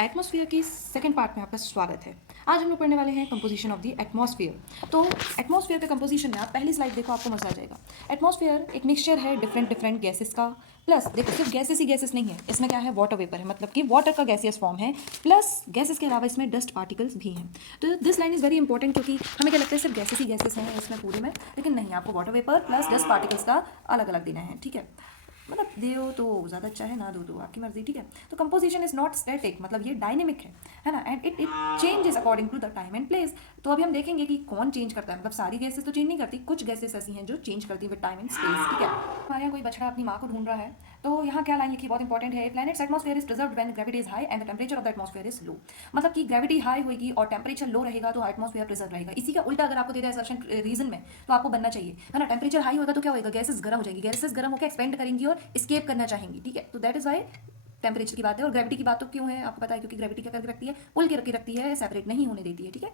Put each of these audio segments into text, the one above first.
Atmosphere की second part में आपका स्वागत है। आज हम लोग पढ़ने वाले हैं कंपोजिशन ऑफ द एटमॉस्फेयर। तो एटमॉस्फेयर के कंपोजिशन में आप पहली स्लाइड देखो, आपको मजा आ जाएगा। एटमॉस्फेयर एक मिक्सचर है डिफरेंट डिफरेंट गैसेस का, प्लस देखो सिर्फ गैसेस ही गैसेस नहीं है, इसमें क्या है, वाटर वेपर है, मतलब कि वाटर का गैसियस फॉर्म है, प्लस गैसेस के अलावा इसमें डस्ट पार्टिकल्स भी हैं। तो this line is very important, क्योंकि हमें क्या लगता है सिर्फ गैसेस ही गैसेस हैं इसमें पूरे में, लेकिन नहीं, आपको water vapour plus dust particles का अलग अलग देना है, ठीक है। मतलब दो तो ज़्यादा अच्छा है, ना दो तो आपकी मर्जी, ठीक है। तो कंपोजिशन इज नॉट स्टैटिक, मतलब ये डायनेमिक है ना, and it changes according to the time and place. तो अभी हम देखेंगे कि कौन चेंज करता है, मतलब सारी गैसेस तो चेंज नहीं करती, कुछ गैसेस ऐसी हैं जो चेंज करती है विद टाइम एंड स्पेस, ठीक है। हमारे यहाँ कोई बछड़ा अपनी माँ को ढूंढ रहा है, तो यहाँ क्या लाइन लिखी, बहुत इंपॉर्टेंट है। Planets atmosphere is preserved when gravity is high and the temperature of the atmosphere is low. मतलब कि ग्रेविटी हाई होगी और टेंपरेचर लो रहेगा तो एटमॉस्फेयर प्रिजर्व रहेगा। इसी का उल्टा अगर आपको दे दिया है रीजन में, तो आपको बनना चाहिए, है ना। टेंपरेचर हाई होगा तो क्या होगा, गैसेस गर्म हो जाएगी, गैसेस गर्म होकर एक्सपेंड करेंगी और एस्केप करना चाहेंगी, ठीक है। तो दैट इज वाई टेंपरेचर की बात है। और ग्रेविटी की बात तो क्यों है आपको पता है, क्योंकि ग्रेविटी क्या करके रखती है, पुल के रखती है, सेपरेट नहीं होने देती है, ठीक है।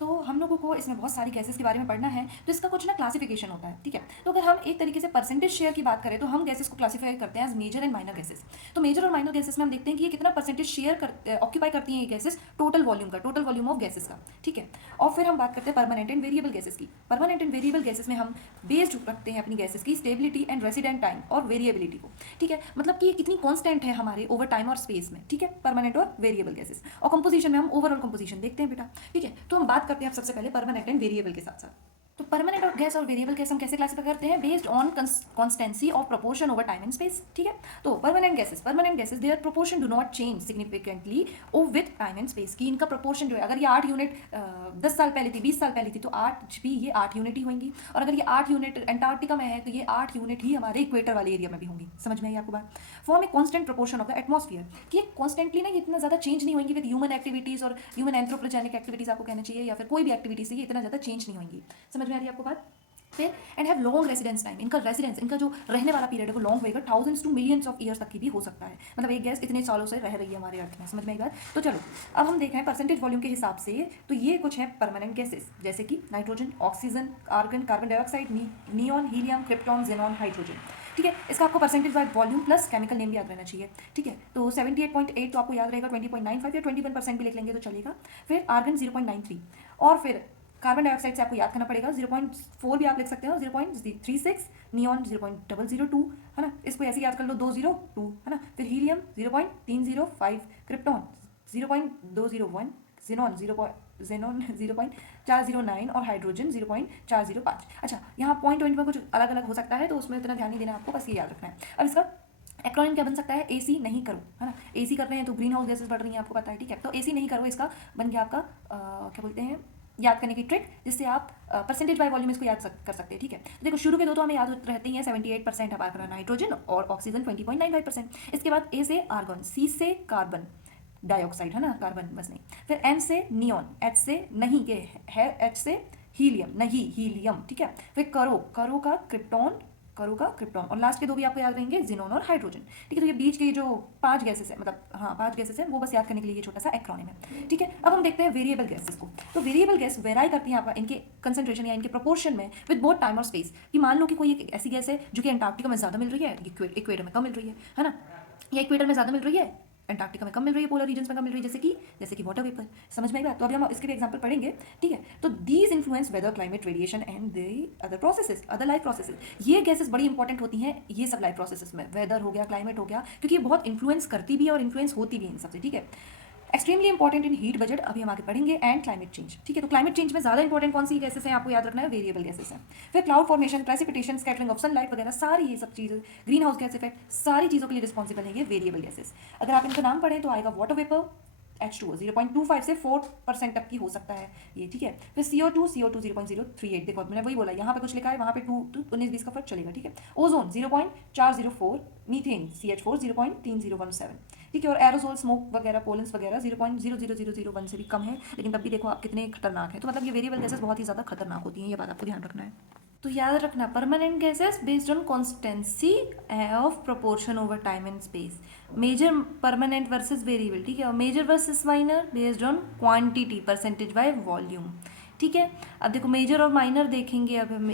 तो हम लोगों को इसमें बहुत सारी गैसेस के बारे में पढ़ना है, तो इसका कुछ ना क्लासिफिकेशन होता है, ठीक है। तो अगर हम एक तरीके से परसेंटेज शेयर की बात करें तो हम गैसेस को क्लासीफाई करते हैं as major and minor gases. तो मेजर और माइनर गैसेस में हम देखते हैं कि ये कितना परसेंटेज शेयर ऑक्यूपाई करती हैं ये गैसेस टोटल वॉल्यूम का, टोटल वॉल्यूम ऑफ गैसेस का, ठीक है। और फिर हम बात करते हैं परमानेंट एंड वेरिएबल गैसेस की। परमानेंट एंड वेरिएबल गैसेस में हम बेस्ड रखते हैं अपनी गैसेस की स्टेबिलिटी एंड रेसिडेंट टाइम और वेरिएबिलिटी को, ठीक है। मतलब कि ये कितनी कॉन्स्टेंट है हमारे ओवर टाइम और स्पेस में, ठीक है, परमानेंट और वेरिएबल गैसेस। और कंपोजिशन में हम ओवरऑल कंपोजिशन देखते हैं बेटा, ठीक है। तो हम बात करते हैं सबसे पहले परमानेंट एंड वेरिएबल के साथ साथ। तो परमानेंट और गैस और वेरिएबल गैस हम कैसे क्लासिफाई करते हैं, based on constancy of proportion over time and space, ठीक है। तो permanent gases their proportion do not change significantly oh with time and space की। इनका प्रोपोर्शन जो है, अगर ये 8 यूनिट 10 साल पहले थी, 20 साल पहले थी, तो आज भी ये 8 यूनिट ही होंगी। और अगर ये 8 यूनिट एंटार्क्टिका में है तो ये 8 यूनिट ही हमारे इक्वेटर वाले एरिया में भी होंगी। समझ में आई आपको बात। Form a constant proportion of the atmosphere, कि कॉन्स्टेंटली ना इतना ज़्यादा चेंज नहीं होंगी विद ह्यूमन एक्टिविटीज़ और ह्यूमन एंथ्रोपोजेनिक एक्टिविटीज़ आपको कहना चाहिए, या फिर कोई भी एक्टिविटी से ये इतना ज़्यादा चेंज नहीं होंगी। समझ में आ रही है आपको बात। फिर and have long residence time, इनका रेजिडेंस, इनका जो रहने वाला पीरियड है वो लॉन्ग होएगा, thousands to millions of years तक की भी हो सकता है। मतलब एक गैस इतने सालों से रह रही है हमारे अर्थ में। समझ में आई बात। तो चलो अब हम देखें परसेंटेज वॉल्यूम के हिसाब से, तो ये कुछ है परमानेंट गैसेस, जैसे कि nitrogen, oxygen, argon, carbon dioxide, neon, helium, krypton, xenon, hydrogen, ठीक है। इसका आपको percentage wise volume plus chemical name याद रहना चाहिए, ठीक है। तो 78.8 तो आपको याद रहेगा, 20.95 या 21% भी लिख लेंगे तो चलेगा। फिर आर्गन 0.93, और फिर कार्बन डाइऑक्साइड से आपको याद करना पड़ेगा 0.4 भी आप लिख सकते हो, 0.36, नियॉन 0.002, है ना, इसको ऐसे याद कर लो 202, है ना। फिर हीलियम 0.305, क्रिप्टॉन 0.201, जेनॉन 0.409 और हाइड्रोजन 0.405। अच्छा, यहाँ पॉइंट में कुछ अलग अलग हो सकता है, तो उसमें उतना ध्यान नहीं देना आपको, बस ये याद रखना है। अब इसका एक्रोनिम क्या बन सकता है, एसी नहीं करो, है ना। एसी कर रहे हैं तो ग्रीन हाउस गैसेस बढ़ रही हैं, आपको पता है, ठीक है। तो एसी नहीं करो, इसका बन गया आपका क्या बोलते हैं, याद करने की ट्रिक, जिससे आप परसेंटेज बाय वॉल्यूम इसको याद कर सकते हैं, ठीक है। तो देखो शुरू के दो तो हमें याद रहती हैं, 78% हमारा नाइट्रोजन और ऑक्सीजन 20.95%। इसके बाद ए से आर्गन, सी से कार्बन डाइऑक्साइड, है ना, कार्बन बस नहीं। फिर एन से नियॉन, एच से नहीं के है, एच से हीलियम, नहीं हीलियम, ठीक है। फिर करो का क्रिप्टॉन, और लास्ट के दो भी आपको याद रहेंगे, जिनोन और हाइड्रोजन, ठीक है। तो ये बीच के जो 5 गैसेस है, मतलब हाँ 5 गैसेस है, वो बस याद करने के लिए ये छोटा सा एक्रोनिम है, ठीक है। अब हम देखते हैं वेरिएबल गैसेस को। तो वेरिएबल गैस वेराई करती है आपका इनके कंसंट्रेशन या इनके प्रोपोर्शन में विद बोथ टाइम और स्पेस। कि मान लो कि कोई एक ऐसी गैस है जो कि एंटार्क्टिका में ज़्यादा मिल रही है, इक्वेटर में कम मिल रही है ना, या इक्वेटर में ज़्यादा मिल रही है, एंटार्क्टिका में कम मिल रही है, पोलर रीजन्स में कम मिल रही है, जैसे कि वाटर वेपर। समझ में आई बात। तो अभी हम इसके भी एग्जांपल पढ़ेंगे, ठीक है। तो these influence weather, climate, radiation and the other processes, other life processes. ये गैसेस बड़ी इंपॉर्टेंट होती हैं ये सब लाइफ प्रोसेसेस में, वेदर हो गया, क्लाइमेट हो गया, क्योंकि ये बहुत इन्फ्लुएंस करती भी है और इन्फ्लुएंस होती भी है इन सबसे, ठीक है। Extremely important in heat budget, अभी हम आगे पढ़ेंगे, एंड क्लाइमेट चेंज, ठीक है। तो क्लाइमेट चेंज में ज़्यादा इंपॉर्टेंट कौन सी गैसेस हैं आपको याद रखना है, वेरिएबल गैसेस हैं। फिर cloud formation, precipitation, scattering of sunlight वगैरह सारी ये सब चीज़ें, ग्रीन हाउस गैस इफेक्ट, सारी चीज़ों के लिए रिस्पॉन्सिबल है ये वेरिएबल गैसेस। अगर आप इनका नाम पढ़ें तो आएगा वाटर वेपर, H2O 0.25 से 4% तक की हो सकता है ये, ठीक है। फिर CO2 0.038, देखो मैंने वही बोला, यहाँ पे कुछ लिखा है, वहाँ पे 19-20 का फर्क चलेगा, ठीक है। ओजोन 0.404, मीथेन CH4 0.3017, ठीक है। और एरोसोल, स्मोक वगैरह, पोलेंस वगैरह 0.00001 से भी कम है, लेकिन तब भी देखो आप कितने खतरनाक है। तो मतलब ये वेरिएबल गैसेस बहुत ही ज़्यादा खतरनाक होती हैं, ये बात आपको ध्यान रखना है। तो याद रखना, permanent gases based on constancy of proportion over time and space, major permanent versus variable, ठीक है। और major versus minor based on quantity, percentage by volume, ठीक है। अब देखो मेजर और माइनर देखेंगे। अब हम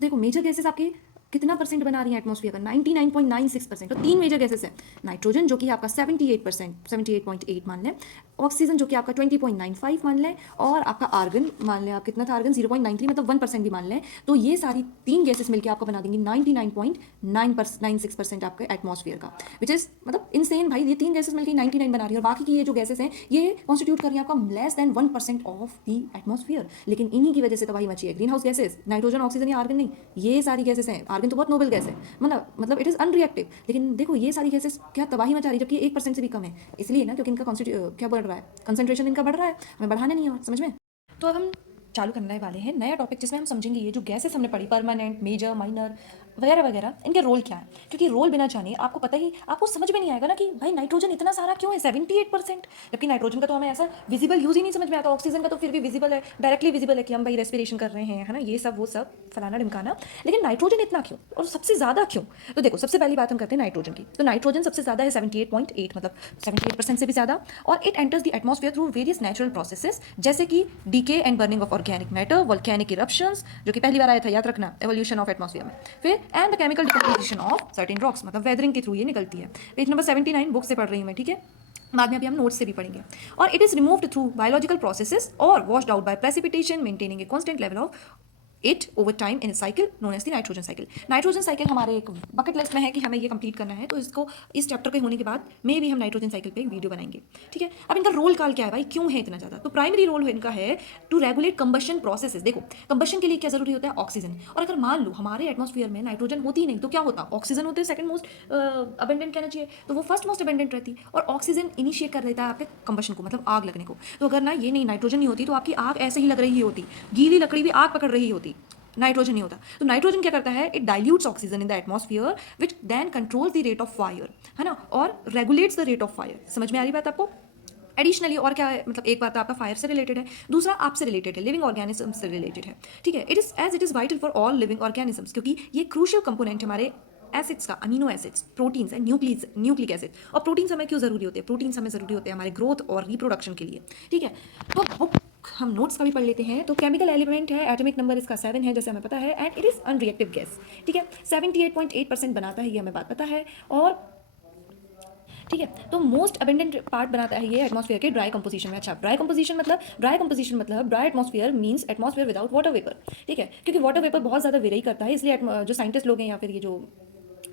देखो मेजर गैसेस आपके कितना परसेंट बना रही है एटमॉस्फेयर का? 99.96%। और तीन मेजर गैसेस हैं, नाइट्रोजन जो कि आपका 78%, 78.8 मान लें, ऑक्सीजन जो कि आपका 20.95 मान लें, और आपका आर्गन मान लें, आप कितना था आर्गन 0.93, मतलब 1% भी मान लें, तो ये सारी तीन गैसेस मिलकर आपको बना देंगी 99.96% आपके एटमॉस्फेयर का, विच इज मतलब इनसेन भाई। ये तीन गैसेस मिलकर 99 बना रही है, और बाकी की ये जो गैसेस हैं ये कॉन्स्टिट्यूट कर रही है आपका less than 1% of the atmosphere. लेकिन इन्हीं की वजह से तबाही मची है। Green house gases, nitrogen, oxygen या आर्गन नहीं, ये सारी गैसेस हैं। आर्गन तो बहुत नोबल गैस है, मतलब इट इज अनरिएक्टिव, लेकिन देखो ये सारी गैसेस क्या तबाही मचा रही है, जबकि 1% से भी कम है। इसलिए ना, क्योंकि इनका क्या बढ़ रहा है, कंसंट्रेशन इनका बढ़ रहा है, हमें बढ़ाना नहीं है, समझ में। तो अब हम चालू करने वाले हैं नया टॉपिक, जिसमें हम समझेंगे ये जो गैसेस हमने पढ़ी, परमानेंट, मेजर, माइनर वगैरह वगैरह, इनके रोल क्या है। क्योंकि रोल बिना जाने आपको पता ही, आपको समझ में नहीं आएगा ना कि भाई नाइट्रोजन इतना सारा क्यों है 78%, जबकि नाइट्रोजन का तो हमें ऐसा विजिबल यूज ही नहीं समझ में आता। ऑक्सीजन का तो फिर भी विजिबल है, डायरेक्टली विजिबल है कि हम भाई रेस्पिरेशन कर रहे हैं, है ना, ये सब वो सब फलाना ढिमकाना। लेकिन नाइट्रोजन इतना क्यों, और सबसे ज़्यादा क्यों? तो देखो, सबसे पहली बात हम करते हैं नाइट्रोजन की। तो नाइट्रोजन सबसे ज़्यादा है 78.8, मतलब 78% से भी ज़्यादा, और it enters the atmosphere through various natural processes, जैसे कि decay and burning of organic matter, volcanic eruptions, जो कि पहली बार आया था, याद रखना, एवोल्यूशन ऑफ एटमॉस्फेयर में, फिर and the chemical decomposition of certain rocks, मतलब वेदरिंग के थ्रू ये निकलती है। पेज नंबर 79 बुक से पढ़ रही हूँ मैं, ठीक है, बाद में अभी हम नोट्स से भी पढ़ेंगे। और it is removed through biological processes और washed out by precipitation, maintaining a constant level of it over time in cycle known as the nitrogen cycle. Nitrogen cycle हमारे एक बकेट लिस्ट में है कि हमें ये कंप्लीट करना है, तो इसको इस चैप्टर के होने के बाद में भी हम नाइट्रोजन साइकिल पे एक वीडियो बनाएंगे, ठीक है। अब इनका रोल काल क्या है भाई, क्यों है इतना ज़्यादा? तो प्राइमरी रोल इनका है टू रेगुलेट कंबशन प्रोसेसेस। देखो, कंबशन के लिए क्या जरूरी होता है? ऑक्सीजन। और अगर मान लो हमारे एटमॉस्फेयर में नाइट्रोजन होती ही नहीं, तो क्या होता? ऑक्सीजन होते हैं सेकंड मोस्ट अबेंडेंट कहना चाहिए, तो वो फर्स्ट मोस्ट अबेंडेंट रहती, और ऑक्सीजन इनिशिएट कर देता है आपके कंबशन को, मतलब आग लगने को। तो अगर ना ये नहीं, नाइट्रोजन नहीं होती, तो आपकी आग ऐसे ही लग रही होती, गीली लकड़ी भी आग पकड़ रही होती, नाइट्रोजन नहीं होता। तो नाइट्रोजन क्या करता है? It dilutes oxygen in the atmosphere, which then controls the rate of fire, है ना, और regulates the rate of fire. समझ में आ रही बात आपको? एडिशनली और क्या है, मतलब एक बात आपका फायर से रिलेटेड है, दूसरा आपसे रिलेटेड है, लिविंग ऑर्गेनिज्म से रिलेटेड है, ठीक है। It is vital for all living organisms, क्योंकि ये क्रूशियल कंपोनेंट हमारे एसिड्स का, अमीनो एसिड्स, प्रोटीन्स है, न्यूक्लिक एसिड। और प्रोटीन्स हमें क्यों जरूरी होते हैं? प्रोटीन्स हमें जरूरी होते हैं हमारे ग्रोथ और रिप्रोडक्शन के लिए, ठीक है। तो बुक हम नोट्स का भी पढ़ लेते हैं। तो केमिकल एलिमेंट है, एटॉमिक नंबर इसका 7 है, जैसे हमें पता है, and it is unreactive gas, ठीक है। 78.8% बनाता है, ये हमें बात पता है। और ठीक है, तो मोस्ट अबेंडेंट पार्ट बनाता है ये एटमॉस्फेयर के ड्राई कंपोजिशन में। अच्छा, ड्राई कंपोजिशन मतलब dry atmosphere means atmosphere without water vapour, ठीक है, क्योंकि वाटर वेपर बहुत ज़्यादा वेरी करता है, इसलिए जो साइंटिस्ट लोग हैं या फिर ये जो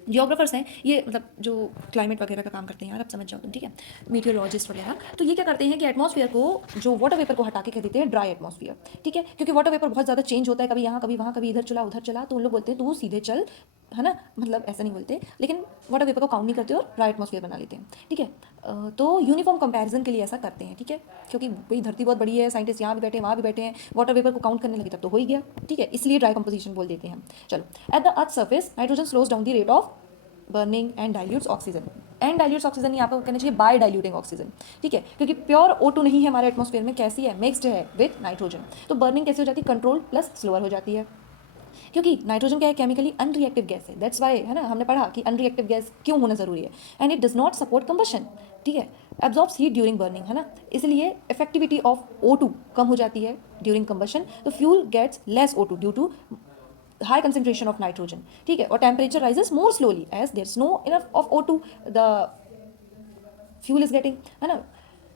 जियोग्राफर्स हैं, ये मतलब जो क्लाइमेट वगैरह का काम करते हैं, यार आप समझ जाओ तुम, ठीक है, मीटियोलॉजिस्ट वगैरह, तो ये क्या करते हैं कि एटमॉस्फेयर को, जो वाटर वेपर को हटा के कह देते हैं ड्राई एटमॉस्फेयर, ठीक है, क्योंकि वाटर वेपर बहुत ज़्यादा चेंज होता है, कभी यहाँ कभी वहाँ, कभी इधर चला उधर चला, तो उन लोग बोलते हैं तू सीधे चल, है ना, मतलब ऐसा नहीं बोलते, लेकिन वाटर वेपर को काउंट नहीं करते और ड्राई एटमॉस्फेयर बना लेते हैं, ठीक है। तो यूनिफॉर्म कंपैरिजन के लिए ऐसा करते हैं, ठीक है, क्योंकि भाई धरती बहुत बड़ी है, साइंटिस्ट यहाँ भी बैठे हैं वहाँ भी बैठे हैं, वाटर वेपर को काउंट करने लगे तब तो हो ही गया, ठीक है, इसलिए ड्राई कंपोजिशन बोल देते हैं। चलो, at the earth surface nitrogen slows down the rate of burning and dilutes oxygen. And dilutes oxygen नहीं, आपको कहना चाहिए बाय डाइल्यूटिंग ऑक्सीजन, ठीक है, क्योंकि प्योर O2 नहीं है हमारे एटमॉस्फेयर में, कैसी है? मिक्स्ड है विथ नाइट्रोजन। तो बर्निंग कैसे हो जाती है? कंट्रोल प्लस स्लोअर हो जाती है, क्योंकि नाइट्रोजन क्या है? केमिकली अनरिएक्टिव गैस है, दैट्स वाई, है ना, हमने पढ़ा कि अनरिएक्टिव गैस क्यों होना जरूरी है, and it does not support combustion, ठीक है, एब्जॉर्ब्स हीट ड्यूरिंग बर्निंग, है ना, इसलिए इफेक्टिविटी ऑफ O2 कम हो जाती है ड्यूरिंग कंबशन, तो fuel gets less O2 due to high concentration of nitrogen, ठीक है, और temperature rises more slowly as there's no enough of O2 the fuel is getting, है ना,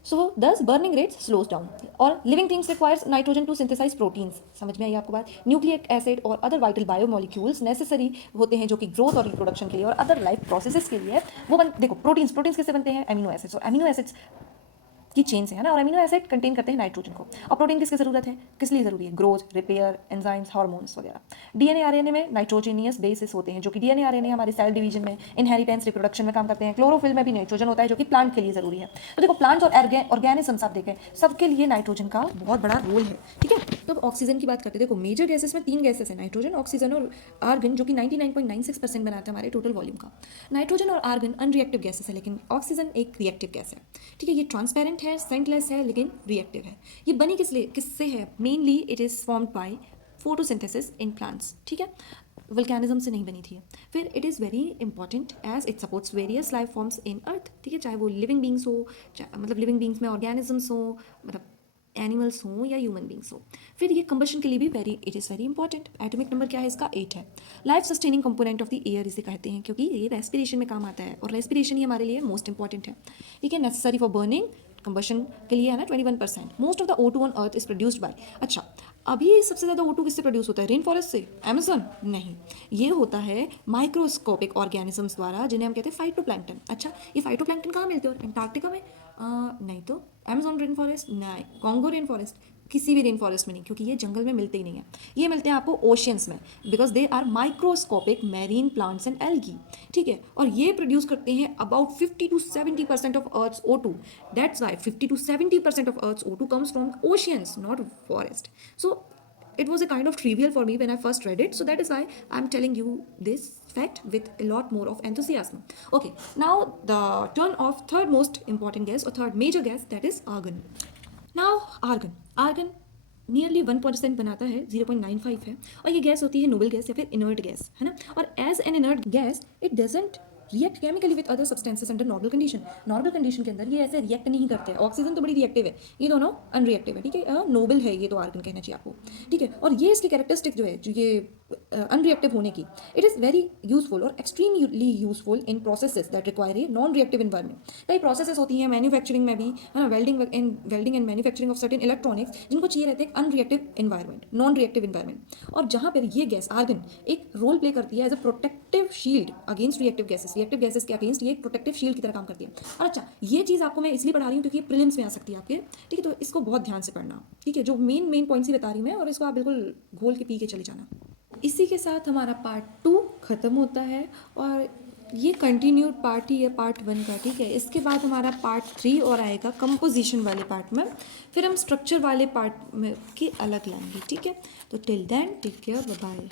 so thus burning rates slows down। और living things requires nitrogen to synthesize proteins। समझ में आई आपको बात? न्यूक्लिक एसिड और अदर वाइटल बायोमोलिक्यूल्स नेसेसरी होते हैं, जो कि ग्रोथ और रिप्रोडक्शन के लिए और अदर लाइफ प्रोसेसेस के लिए वो देखो, प्रोटीन्स किससे बनते हैं? अमीनो एसिड्स, और अमीनो एसिड्स की चेन से, है ना, और अमीनो एसिड कंटेन करते हैं नाइट्रोजन को। और प्रोटीन किसकी जरूरत है? किस लिए जरूरी है? ग्रोथ, रिपेयर, एंजाइम्स, हार्मोन्स वगैरह। डीएनए आरएनए में नाइट्रोजनियस बेसिस होते हैं, जो कि डीएनए आरएनए हमारे सेल डिवीजन में, इनहेरिटेंस, रिप्रोडक्शन में काम करते हैं। क्लोरोफिल में भी नाइट्रोजन होता है, जो कि प्लांट के लिए जरूरी है। तो देखो, प्लांट्स और ऑर्गेनिजम्स आप देखें, सबके लिए नाइट्रोजन का बहुत बड़ा रोल है, ठीक है। तो ऑक्सीजन की बात करते हैं। देखो, मेजर गैसेस में 3 गैसेस हैं, नाइट्रोजन, ऑक्सीजन और आर्गन, जो कि 99.96% बनाते हैं हमारे टोटल वॉल्यूम का। नाइट्रोजन और आर्गन अनरिएक्टिव गैसेस है, लेकिन ऑक्सीजन एक रिएक्टिव गैस है, ठीक है। ये ट्रांसपेरेंट है, सेंटलेस है, लेकिन रिएक्टिव है। ये बनी किससे है? Mainly it is formed by photosynthesis in plants, ठीक है, वल्केनिज्म से नहीं बनी थी। फिर it is very important as it supports various life forms in earth, ठीक है, चाहे वो लिविंग बींग्स हो, मतलब लिविंग बींग्स में ऑर्गेनिजम्स हो, मतलब एनिमल्स हों या ह्यूमन बींग्स हो। फिर ये कंबशन के लिए भी it is very important. Atomic number क्या है इसका? 8 है। Life sustaining component of the air इसे कहते हैं, क्योंकि ये रेस्पिरेशन में काम आता है और रेस्पिरेशन ही हमारे लिए मोस्ट इंपॉर्टेंट है। ठीक है, नेसेसरी फॉर बर्निंग, कंबशन के लिए है ना 21%। Most of the O2 on earth is produced by, अच्छा अभी सबसे ज़्यादा O2 किससे प्रोड्यूस होता है? रेन फॉरेस्ट से? अमेजन? नहीं, ये होता है माइक्रोस्कोपिक ऑर्गेनिजम्स द्वारा, जिन्हें हम कहते हैं फाइटोप्लैंक्टन। अच्छा, ये फाइटोप्लैंक्टन कहाँ मिलते हैं? अंटार्कटिका में? नहीं तो अमेजोन रेन फॉरेस्ट नहीं, कॉन्गो रेन फॉरेस्ट, किसी भी रेन फॉरेस्ट में नहीं, क्योंकि ये जंगल में मिलते ही नहीं है। ये मिलते हैं आपको ओशियंस में, because they are microscopic marine plants and algae. ठीक है, और ये प्रोड्यूस करते हैं about 50 to 70% of earth's O2। That's why 50 to 70% of earth's O2 comes from oceans, not forest. So it was a kind of trivial for me when I first read it, so that is why I'm telling you this fact with a lot more of enthusiasm. Okay, now the turn of third most important gas or third major gas, that is argon. Now argon nearly 1% बनाता है, 0.95 है, और ये gas होती है noble gas या फिर inert gas, है ना। और as an inert gas it doesn't react chemically with other substances under normal condition. Normal condition के अंदर ये ऐसे रिएक्ट नहीं करते हैं। ऑक्सीजन तो बड़ी रिएक्टिव है, ये दोनों अनरिएक्टिव है। ठीक है, नोबल है ये तो आर्गन कहना चाहिए आपको। ठीक है, और ये इसकी कैरेक्टरिस्टिक जो है, जो ये अनरिएक्टिव होने की, इट इज़ वेरी यूजफुल और extremely useful in processes that require a non reactive environment. कई प्रोसेसेस होती हैं मैन्युफैक्चरिंग में भी, है ना, welding and manufacturing of certain electronics, जिनको चाहिए रहते हैं unreactive environment, non reactive environment. और जहाँ पर ये गैस आर्गन एक रोल प्ले करती है as a protective shield against reactive gases के अगेंस्ट, ये एक प्रोटेक्टिव शील्ड की तरह काम करती है। और अच्छा, ये चीज़ आपको मैं इसलिए पढ़ा रही हूँ क्योंकि ये प्रीलिम्स में आ सकती है आपके। ठीक है, तो इसको बहुत ध्यान से पढ़ना। ठीक है, जो मेन पॉइंट्स ही बता रही हूँ मैं, और इसको आप बिल्कुल घोल के पी के चले जाना। इसी के साथ हमारा पार्ट 2 ख़त्म होता है, और ये कंटिन्यूड पार्ट ही है पार्ट 1 का। ठीक है, इसके बाद हमारा पार्ट 3 और आएगा कंपोजिशन वाले पार्ट में, फिर हम स्ट्रक्चर वाले पार्ट में की अलग लाएंगे। ठीक है, तो till then take care, bye bye.